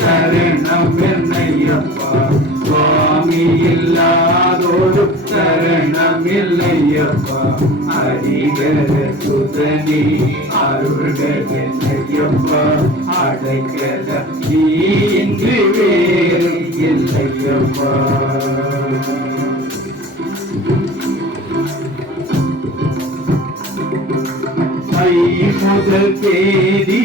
சரணம் என்னையப்பா சுவாமி இல்லாதோடு சரணம் இல்லையப்பா ஹரிகர சுதனி அருள்கள் என்னையப்பா அடைக்கலம் நீ இன்று வேறு இல்லையப்பா முதல் தேதி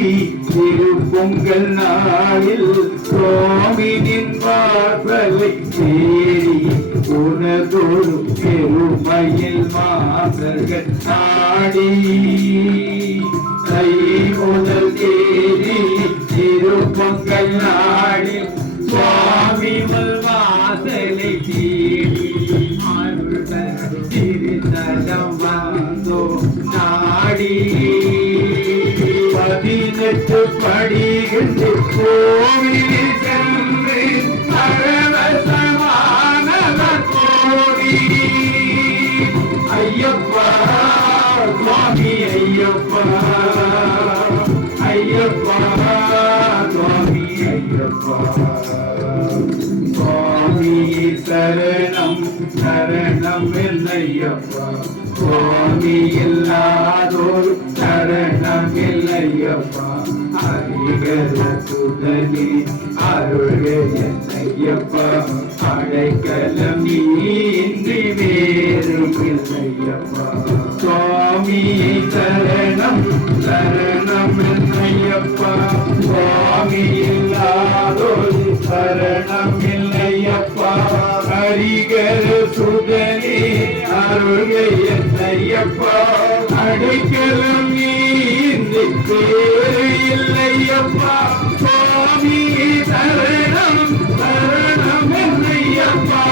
திருப்பொங்கல் நாளில் சுவாமியின் பார்வலை தேடி உனதொரு பெருமையில் மாதர்கள் நாடி முதல் தேதி திருப்பொங்கல் நாளில் சுவாமி வாசலை தேடி திருத்தலம் வந்தோ நாடி 18 படிகின்ற கோவிலில் சென்று பரவசமானவர் கோவி ஐயப்பா சுவாமி ஐயப்பா ஐயப்பா சுவாமி ஐயப்பா சுவாமி சரணம் சரணம் இல்லையப்பா சுவாமி இல்லாதோர் சரணம் இல்லையப்பா ஹரிகர சுதனி அருள்கள் என்னையப்பா அடைக்கலம் நீ இன்றி வேறு இல்லையப்பா சுவாமி சரணம் சரணம் இல்லையப்பா சுவாமி இல்லாதோர் சரணம் இல்லையப்பா ஹரிகர சுதனி அருள்கள் என்னையப்பா அடைக்கலம் நீ இன்றி வேறு இல்லையப்பா சுவாமி சரணம் சரணம் என்னையப்பா